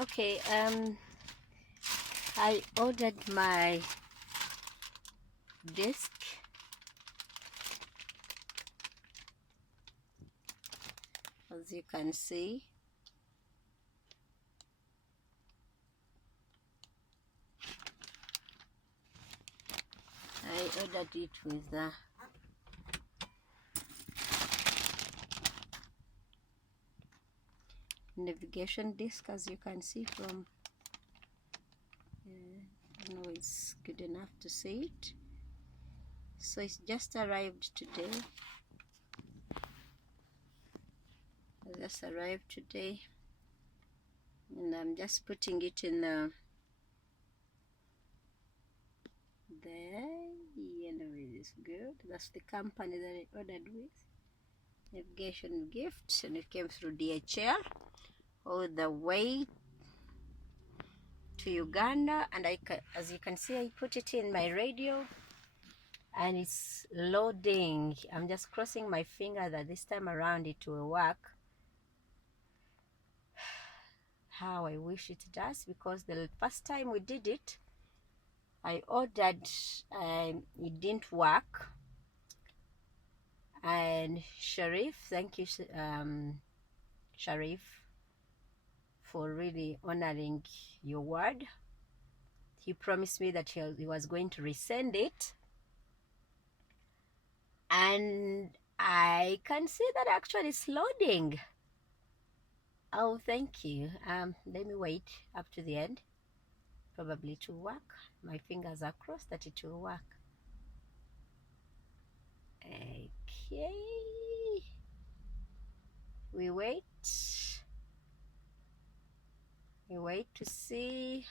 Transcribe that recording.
Okay, I ordered my disk. As you can see, I ordered it with the Navigationdisk, as you can see from I don't know it's good enough to see it. So it's just arrived today. It just arrived today, and I'm just putting it in the there. Anyway, it's good. That's the company that I ordered with, Navigation Gift, and it came through DHL all the way to Uganda. And as you can see, I put it in my radio and it's loading. I'm just crossing my finger that this time around it will work. How I wish it does, because the first time we did it, I ordered it didn't work. And Sharif, thank you, Sharif, for really honoring your word. He promised me that he was going to resend it, and I can see that actually it's loading. Oh, thank you. Let me wait up to the end. Probably it will work. My fingers are crossed that it will work. Okay, we wait to see.